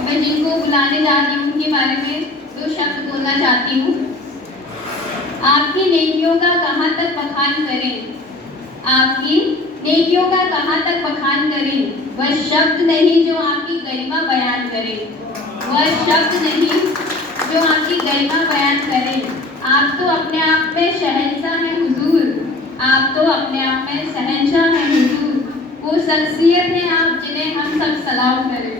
और मैं जिनको बुलाने जा रही हूँ उनके बारे में दो शब्द बोलना चाहती हूँ। आपकी नेकियों का कहाँ तक बखान करें, आपकी नेकियों का कहाँ तक बखान करें, वह शब्द नहीं जो आपकी गरिमा बयान करे, वह शब्द नहीं जो आपकी गरिमा बयान करे। आप तो अपने आप में शहंशाह हैं हुजूर, आप तो अपने आप में शहंशाह हैं हुजूर, वो शख्सियत है आप जिन्हें हम सब सलाम करें।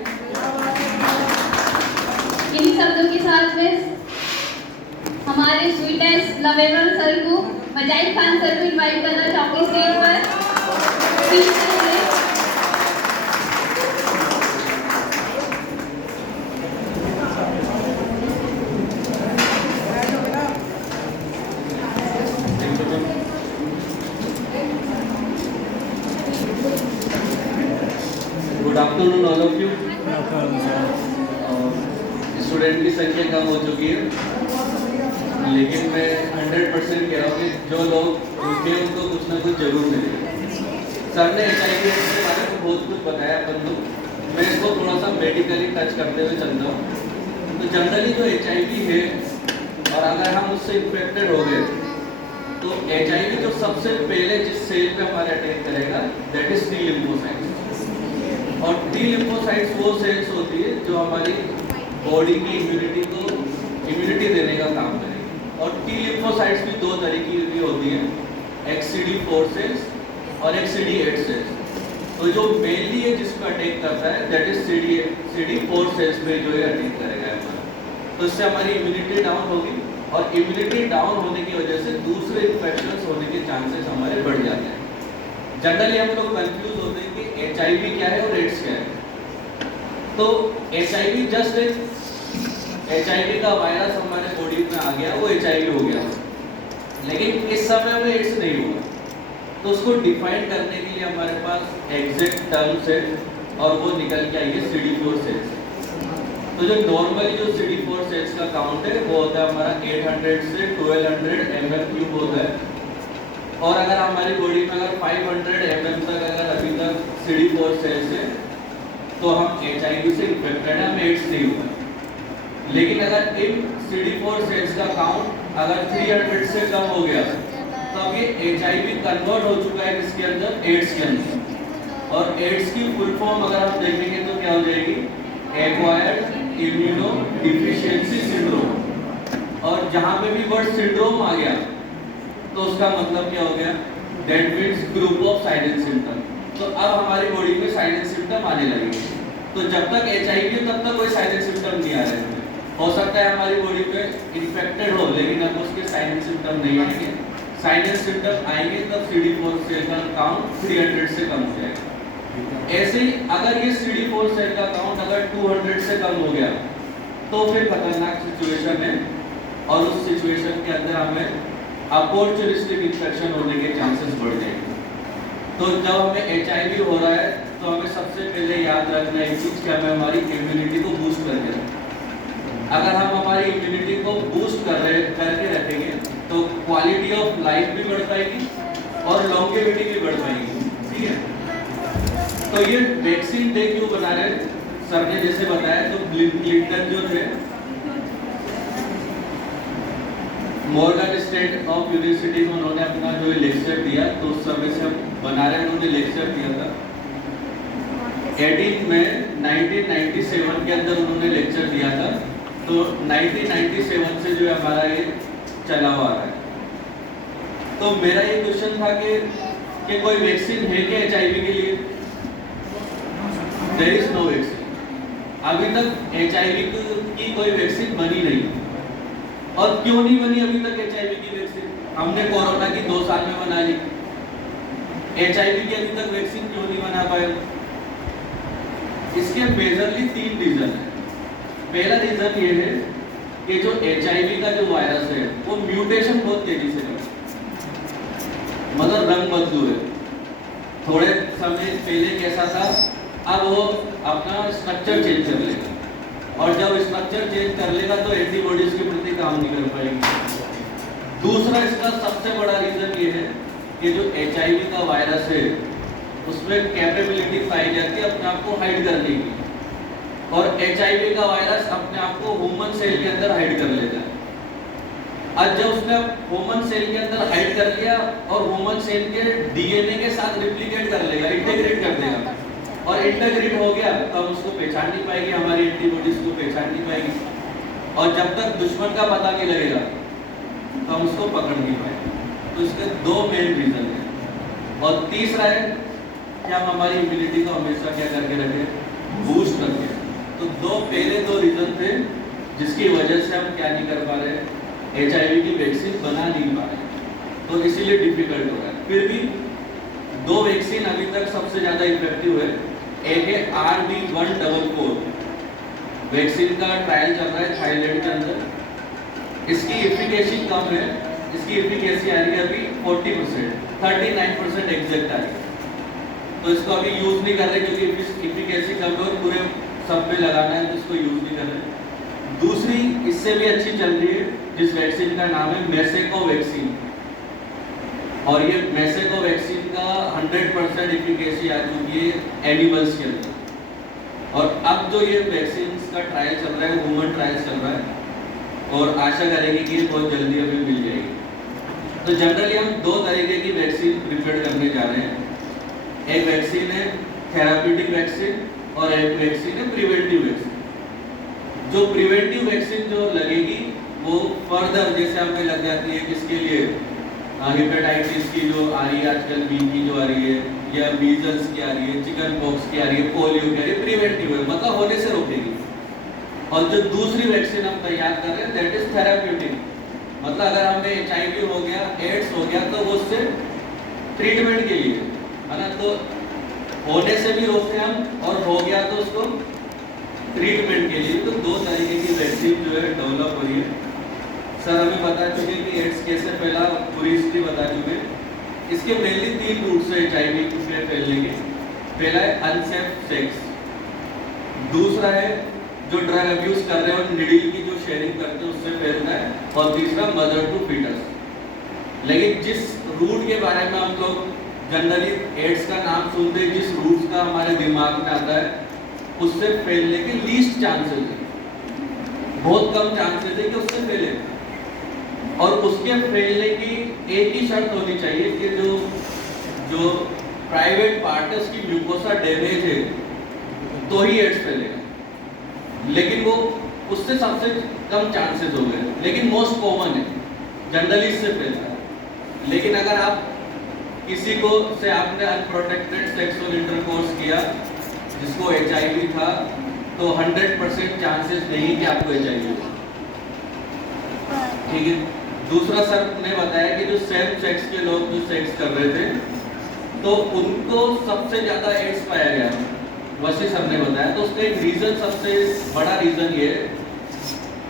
इन शब्दों के साथ में हमारे स्वीटेस्ट लवेबल सर को, मजाइद खान सर को इनवाइट करना चाहूंगी स्टेज पर। Good afternoon all of you. Student की संख्या कम हो चुकी है, लेकिन मैं 100% कह रहा हूँ कि जो लोग रुके उनको कुछ ना कुछ जरूर मिलेगा। सर ने HIV के बारे में बहुत कुछ बताया, परंतु मैं इसको थोड़ा सा मेडिकली टच करते हुए चलता हूँ। तो जनरली जो HIV है और अगर हम उससे इन्फेक्टेड हो गए तो HIV जो सबसे पहले जिस सेल पे हमारे अटैक करेगा दैट इज टी लिम्फोसाइट्स। और टी लिम्फोसाइट्स वो सेल्स होती है जो हमारी बॉडी की इम्यूनिटी देने का काम करेगी। और टी लिम्फोसाइट्स भी दो तरीके की होती हैं, XCD4 सेल्स और XCD8 सेल्स। तो जो मेनली है जिसको अटैक करता है दैट इज CD4 सेल्स पे जो है अटैक करेगा हमारा। तो इससे हमारी इम्यूनिटी डाउन होगी और इम्यूनिटी डाउन होने की वजह से दूसरे इन्फेक्शंस होने के चांसेस हमारे बढ़ जाते हैं। जनरली हम लोग कंफ्यूज होते हैं कि HIV क्या है और एड्स क्या है। तो HIV जस्ट एक HIV का वायरस हमारे बॉडी में आ गया, वो HIV हो गया, लेकिन इस समय में एड्स नहीं हुआ। तो उसको डिफाइन करने के लिए हमारे पास एग्जैक्ट टर्म्स है और वो निकल के आई है CD4 सेल्स। तो जो नॉर्मली जो CD4 सेल्स का काउंट है वो होता है हमारा 800 से 1200 mm³ होता है। और अगर हमारी बॉडी में अगर 500 mm तक अगर अभी तक CD4 सेल्स है तो हम HIV से इन्फेक्टेड है, हमें एड्स नहीं हुआ। लेकिन अगर इन CD4 सेल्स का काउंट अगर 300 से कम हो गया तो अब ये HIV कन्वर्ट हो चुका है किसके अंदर, एड्स के अंदर। और एड्स की फुल फॉर्म अगर हम देखेंगे तो क्या हो जाएगी, एक्वायर्ड इम्यूनो डिफिशियंसी सिंड्रोम। और जहां पे भी वर्ड सिंड्रोम आ गया तो उसका मतलब क्या हो गया, that means group of silent symptom. तो अब हमारी बॉडी में साइलेंट सिम्टम आने लगेंगे। तो जब तक HIV है तब तक कोई साइलेंट सिम्टम नहीं आ रहे हैं। हो सकता है हमारी बॉडी में इन्फेक्टेड हो लेकिन अब उसके साइलेंट सिम्टम नहीं आएंगे। साइलेंट सिम्टम आएंगे तब CD4 सेल का काउंट 300 से कम हो जाएगा। ऐसे ही अगर ये CD4 सेल का काउंट अगर 200 से कम हो गया तो फिर खतरनाक सिचुएशन है और उस सिचुएशन के अंदर हमें अपॉर्चुनिस्टिक इन्फेक्शन होने के चांसेस बढ़ जाएंगे। तो जब हमें HIV हो रहा है तो हमें सबसे पहले याद रखना एक चीज कि हमें हमारी इम्यूनिटी को बूस्ट करके रखना। अगर हम हमारी इम्यूनिटी को बूस्ट करके रखेंगे तो क्वालिटी ऑफ लाइफ भी बढ़ पाएगी और लॉन्गेविटी भी बढ़ पाएगी। ठीक है, तो ये वैक्सीन डे क्यों बना रहे हैं, सर ने जैसे बताया तो क्लिंटन जो थे मॉर्गन स्टेट ऑफ यूनिवर्सिटी में उन्होंने अपना जो लेक्चर दिया तो उस समय से हम बना रहे हैं, उन्होंने लेक्चर दिया था 18 में 1997 के अंदर उन्होंने लेक्चर दिया था। तो 1997 से जो है हमारा ये चला हुआ रहा है। तो मेरा ये क्वेश्चन था कि कोई वैक्सीन है क्या HIV के लिए? There is no vaccine. अभी तक HIV की कोई वैक्सीन बनी नहीं। और क्यों नहीं बनी अभी तक HIV की वैक्सीन? हमने कोरोना की 2 साल में बना ली, HIV की अभी तक वैक्सीन क्यों नहीं बना पाए? इसके मेजरली 3 रीजन है। पहला रीजन ये है कि जो HIV का जो वायरस है वो म्यूटेशन बहुत तेजी से करता है, मतलब रंग बदलू है। थोड़े समय पहले कैसा था, अब वो अपना स्ट्रक्चर चेंज कर लेगा और जब स्ट्रक्चर चेंज कर लेगा तो एंटीबॉडीज के प्रति काम नहीं कर पाएंगे। दूसरा इसका सबसे बड़ा रीजन ये है कि जो HIV का वायरस है उसमें कैपेबिलिटी पाई जाती है अपने आप को हाइड करने की। और HIV का वायरस अपने आप को ह्यूमन सेल के अंदर हाइड कर लेता है। आज जब उसने ह्यूमन सेल के अंदर हाइड कर लिया और ह्यूमन सेल के DNA के साथ रिप्लिकेट कर लेगा, इंटीग्रेट कर देगा, और इंटीग्रेट हो गया तो हम उसको पहचान नहीं पाएगी, हमारी एंटीबॉडीज को पहचान नहीं पाएगी, और जब तक दुश्मन का पता नहीं लगेगा तो हम उसको पकड़ नहीं पाएंगे। तो इसके दो मेन रीजन है। और तीसरा है कि हम हमारी इम्यूनिटी को हमेशा क्या करके रखें, बूस्ट रखें। तो पहले दो रीजन थे जिसकी वजह से हम क्या नहीं कर पा रहे, HIV की वैक्सीन बना नहीं पा रहे, तो इसीलिए डिफिकल्ट हो रहा है। फिर भी दो वैक्सीन अभी तक सबसे ज्यादा इफेक्टिव है। एक है RB144 वैक्सीन का ट्रायल चल रहा है थाईलैंड के अंदर। इसकी एफिकेसी कम है, इसकी एफिकेसी आ रही है अभी 40%, 39% एग्जैक्ट आ रही है। तो इसको अभी यूज नहीं कर रहे क्योंकि एफिकेसी कम है और पूरे सब पे लगाना है, तो इसको यूज नहीं कर रहे। दूसरी इससे भी अच्छी चल रही है जिस वैक्सीन का नाम है मेसेको वैक्सीन, और ये मेसेको वैक्सीन का 100% एफिकेसी आ चुकी है एनिमल्स के अंदर। और अब जो ये वैक्सीन का ट्रायल चल रहा है, ह्यूमन ट्रायल चल रहा है, और आशा करेंगे कि ये बहुत जल्दी हमें मिल जाएगी। तो जनरली हम दो तरीके की वैक्सीन प्रिपेयर करने जा रहे हैं। एक वैक्सीन है थेराप्यूटिक वैक्सीन और एक वैक्सीन है प्रिवेंटिव वैक्सीन। जो प्रिवेंटिव वैक्सीन जो लगेगी वो फर्दर जैसे हमें लग जाती है किसके लिए, हेपेटाइटिस की जो आ रही है आजकल, बी की जो आ रही है, या मीजल्स की आ रही है, चिकन पॉक्स की आ रही है, पोलियो की आ रही है, प्रिवेंटिव है, मतलब होने से रोकेगी। और जो दूसरी वैक्सीन हम तैयार कर रहे हैं दैट इज थेराप्यूटिक, मतलब अगर हमें HIV हो गया, एड्स हो गया, तो वो उससे ट्रीटमेंट के लिए है ना, तो होने से भी रोकते हैं हम, और हो गया तो उसको ट्रीटमेंट के लिए। तो दो तरीके की वैक्सीन जो है डेवलप हो रही है। सर हमें बता चुके कि एड्स कैसे फैला, पूरी हिस्ट्री बता चुके। इसके मेनली 3 रूट्स है HIV के फैलने के। पहला है अनसेफ सेक्स, दूसरा है जो ड्रग अब्यूज कर रहे हैं और निडल की जो शेयरिंग करते हैं उससे फैलता है, और तीसरा मदर टू फीटस। लेकिन जिस रूट के बारे में हम लोग जनरली एड्स का नाम सुनते हैं, जिस रूट्स का हमारे दिमाग में आता है, उससे फैलने के लीस्ट चांसेस है, बहुत कम चांसेस है कि उससे फैले। और उसके फैलने की एक ही शर्त होनी चाहिए कि जो प्राइवेट पार्ट है उसकी म्यूकोसा डैमेज है तो ही एड्स फैलेगा। लेकिन वो उससे सबसे कम चांसेस हो गए, लेकिन मोस्ट कॉमन है, जनरली इससे फैलता है। लेकिन अगर आप किसी को से आपने अनप्रोटेक्टेड सेक्सुअल इंटरकोर्स किया जिसको HIV था, तो 100% चांसेस नहीं कि आपको HIV हो, ठीक है। दूसरा सर ने बताया कि जो सेम सेक्स के लोग जो सेक्स कर रहे थे तो उनको सबसे ज्यादा एड्स पाया गया, वैसे सर ने बताया। तो उसका एक रीजन, सबसे बड़ा रीजन ये है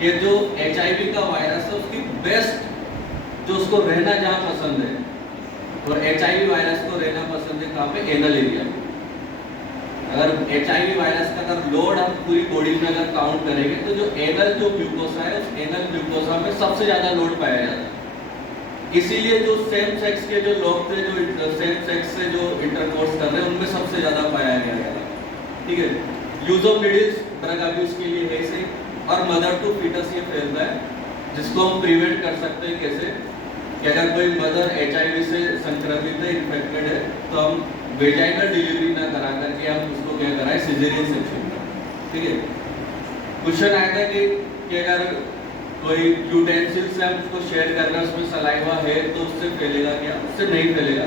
कि जो HIV का वायरस है उसकी बेस्ट जो उसको रहना जहाँ पसंद है, और HIV वायरस को रहना पसंद है कहाँ पे, एनल एरिया। अगर HIV वायरस का अगर लोड हम पूरी बॉडी में अगर काउंट करेंगे तो जो एनल जो म्यूकोसा है, उस एनल म्यूकोसा में सबसे ज्यादा लोड पाया जाता है। इसीलिए जो सेम सेक्स के जो लोग थे, जो सेम सेक्स से जो इंटरकोर्स कर रहे हैं, उनमें सबसे ज्यादा पाया गया, ठीक है। Use of needles drug abuse के लिए है इसे, और मदर टू फीटस ये फैलता है, जिसको हम प्रिवेंट कर सकते हैं कैसे, कि अगर कोई मदर HIV से संक्रमित है, इन्फेक्टेड है, तो हम वेजाइनल डिलीवरी ना करा करके हम उसको क्या कराएं, सिजेरियन सेक्शन, ठीक है। क्वेश्चन आया था कि अगर कोई यूटेंसिल से हम उसको शेयर कर रहे हैं, उसमें सलाइवा है, तो उससे फैलेगा क्या? उससे नहीं फैलेगा,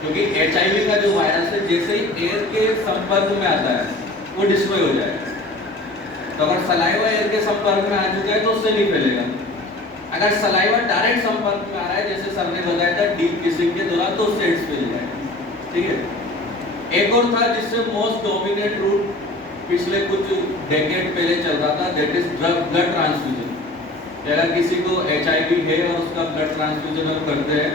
क्योंकि HIV का जो वायरस है जैसे ही एयर के संपर्क में आता है वो डिस्ट्रॉय हो जाएगा। तो अगर सलाइवा एयर के संपर्क में आ चुका है तो उससे नहीं फैलेगा। अगर सलाइवा डायरेक्ट संपर्क में आ रहा है, जैसे सर ने बताया था डीप किसिंग के दौरान, तो उससे एड्स फैल जाएगा, ठीक है। एक और था जिससे मोस्ट डोमिनेंट रूट पिछले कुछ डेकेड पहले चल रहा था, दैट इज ब्लड ट्रांसफ्यूजन। अगर किसी को HIV है और उसका ब्लड ट्रांसफ्यूजन हम करते हैं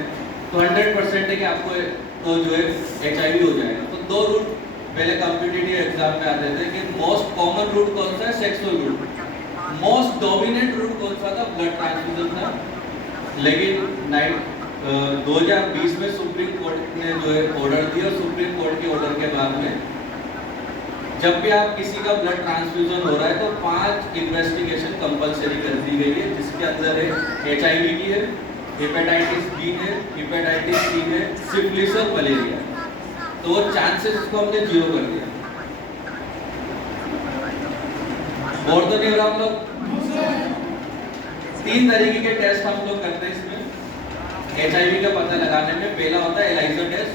तो 100% है कि आपको तो जो है HIV हो जाएगा। तो दो रूट पहले कॉम्पिटिटिव एग्जाम में आते थे कि मोस्ट कॉमन रूट कौन सा है, sexual route. Most dominant route कौन सा था, ब्लड ट्रांसफ्यूजन था। लेकिन 2020 में सुप्रीम कोर्ट ने जो है ऑर्डर दिया, और सुप्रीम कोर्ट के ऑर्डर के बाद में जब भी आप किसी का ब्लड ट्रांसफ्यूजन हो रहा है तो 5 इन्वेस्टिगेशन कंपलसरी कर दी गई है, जिसके अंदर है HIV की है, हेपेटाइटिस B है, हेपेटाइटिस C है, सिफिलिस और मलेरिया। तो वो चांसेस को हमने 0 कर दिया। और तो नहीं हो रहा हम लोग 3 तरीके के टेस्ट हम लोग करते हैं इसमें HIV का पता लगाने में। पहला होता है ELISA टेस्ट,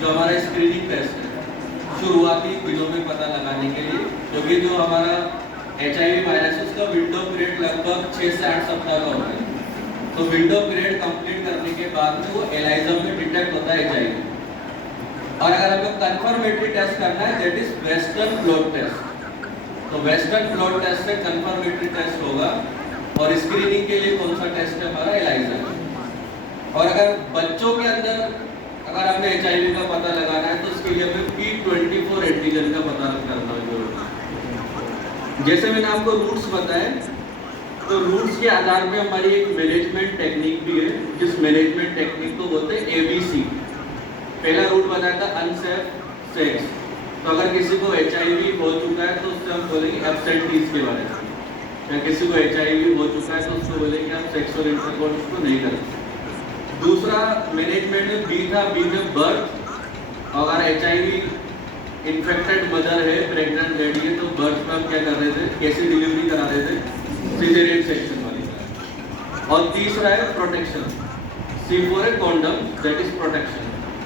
जो हमारा स्क्रीनिंग टेस्ट है शुरुआती दिनों में पता लगाने के लिए, क्योंकि जो हमारा HIV वायरस का विंडो पीरियड लगभग 6 से 8 सप्ताह का होता है। तो विंडो पीरियड कंप्लीट करने के बाद में वो ELISA में डिटेक्ट होता है HIV। और अगर हमें कंफर्मेटरी टेस्ट करना है, that is western blot test. तो वेस्टर्न ब्लड टेस्ट में कंफर्मेटरी टेस्ट होगा, और स्क्रीनिंग के लिए कौन सा टेस्ट है हमारा, ELISA। और अगर बच्चों के अंदर अगर हमें HIV का पता लगाना है तो उसके लिए हमें P24 एंटीजन का पता करना होगा। जैसे मैंने आपको रूट्स बताए, तो रूट्स के आधार पे हमारी एक मैनेजमेंट टेक्निक भी है, जिस मैनेजमेंट टेक्निक को बोलते हैं ABC। पहला रूट बताया था अनसेफ सेक्स। तो अगर किसी को HIV हो चुका है तो उससे हम बोलेंगे एब्सेंटीज के बारे में, या किसी को HIV हो चुका है तो उसको बोलेंगे आप सेक्सुअल इंटरकोर्स को नहीं करते। दूसरा मैनेजमेंट में B था, B में बर्थ। अगर HIV इन्फेक्टेड मदर है, प्रेग्नेंट लेडी है, तो बर्थ में हम क्या कर रहे थे, कैसे डिलीवरी करा रहे थे, सिजेरियन सेक्शन वाली। और तीसरा है प्रोटेक्शन, C4 है कॉन्डम, दैट इज प्रोटेक्शन।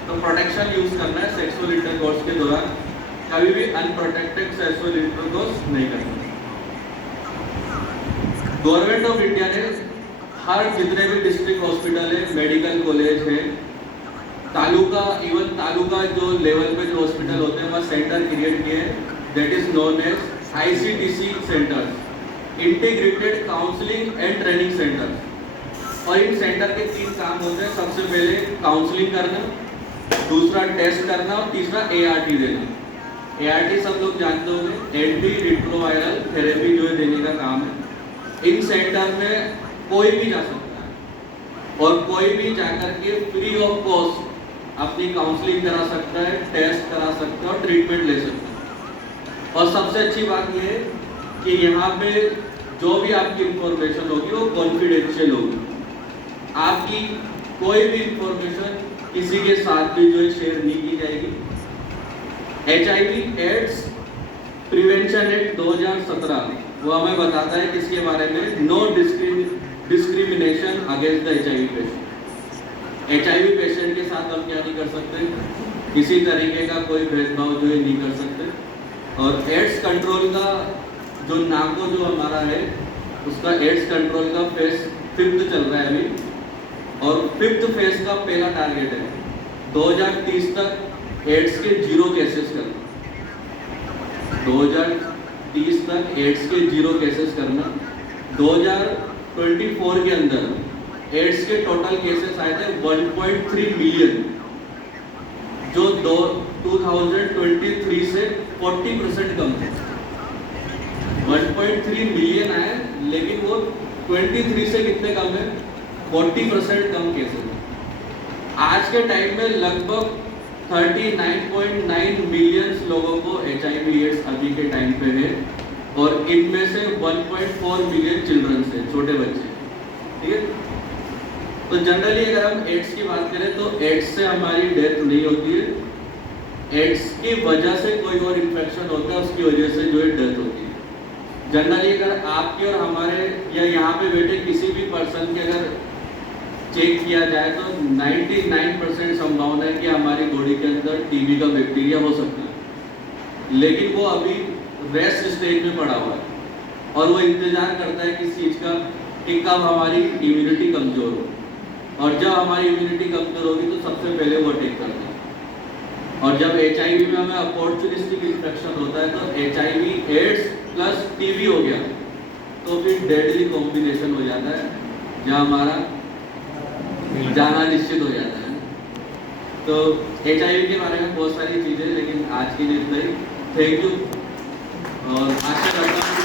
तो प्रोटेक्शन यूज करना है सेक्सुअल इंटरकोर्स के दौरान, कभी भी अनप्रोटेक्टेड सेक्सुअल इंटरकोर्स नहीं करना। गवर्नमेंट ऑफ इंडिया ने हर जितने भी डिस्ट्रिक्ट हॉस्पिटल है, मेडिकल कॉलेज है, तालुका, इवन तालुका जो लेवल पे जो हॉस्पिटल होते हैं वहाँ सेंटर क्रिएट किए हैं, that is known as ICTC centre, integrated counselling and training centre. और इन सेंटर के 3 काम होते हैं। सबसे पहले काउंसलिंग करना, दूसरा टेस्ट करना, और तीसरा ART देना। ART सब लोग जानते होंगे, एंटी रिट्रोवायरल थेरेपी जो है देने का काम है। इन सेंटर में कोई भी जा सकता है, और कोई भी जाकर के फ्री ऑफ कॉस्ट अपनी काउंसलिंग करा सकता है, टेस्ट करा सकता है और ट्रीटमेंट ले सकता है। और सबसे अच्छी बात यह है कि यहाँ पे जो भी आपकी इंफॉर्मेशन होगी वो कॉन्फिडेंशियल होगी। आपकी कोई भी इंफॉर्मेशन किसी के साथ भी जो है शेयर नहीं की जाएगी। HIV एड्स प्रिवेंशन एक्ट 2017 वो हमें बताता है किसके बारे में, no discrimination against the HIV patient. HIV patient के साथ हम क्या नहीं कर सकते, किसी तरीके का कोई भेदभाव जो है नहीं कर सकते। और एड्स कंट्रोल का जो नाको जो हमारा है, उसका एड्स कंट्रोल का फेज 5th चल रहा है अभी, और 5th फेज का पहला टारगेट है 2030 तक एड्स के 0 केसेस करना। 2030 तक एड्स के 0 केसेस करना। 2024 के अंदर एड्स के टोटल केसेस आए थे 1.3 मिलियन, जो 2023 से 40% कम थे। 1.3 मिलियन आए, लेकिन वो 23 से कितने कम है, 40% कम केसेस है। आज के टाइम में लगभग 39.9 मिलियन लोगों को HIV एड्स अभी के टाइम पे है, और इनमें से 1.4 मिलियन चिल्ड्रन है, छोटे बच्चे। ठीक है, तो जनरली अगर हम एड्स की बात करें तो एड्स से हमारी डेथ नहीं होती है। एड्स की वजह से कोई और इन्फेक्शन होता है, उसकी वजह से जो है डेथ होती है। जनरली अगर आपके और हमारे या यहाँ पे बैठे किसी भी पर्सन के अगर चेक किया जाए तो 99% संभावना है कि हमारी बॉडी के अंदर TB का बैक्टीरिया हो सकता है, लेकिन वो अभी रेस्ट स्टेज में पड़ा हुआ है और वो इंतजार करता है किस चीज़ का, कि कब हमारी इम्यूनिटी कमज़ोर हो। और जब हमारी इम्यूनिटी कमज़ोर होगी तो सबसे पहले वो अटैक करता है। और जब HIV में हमें अपॉर्चुनिस्टिक इन्फेक्शन होता है तो HIV एड्स प्लस TB हो गया, तो फिर डेडली कॉम्बिनेशन हो जाता है, जहाँ हमारा जाना निश्चित हो जाता है। तो HIV के बारे में बहुत सारी चीज़ें, लेकिन आज के लिए इतना ही। थैंक यू, और आशा करता हूँ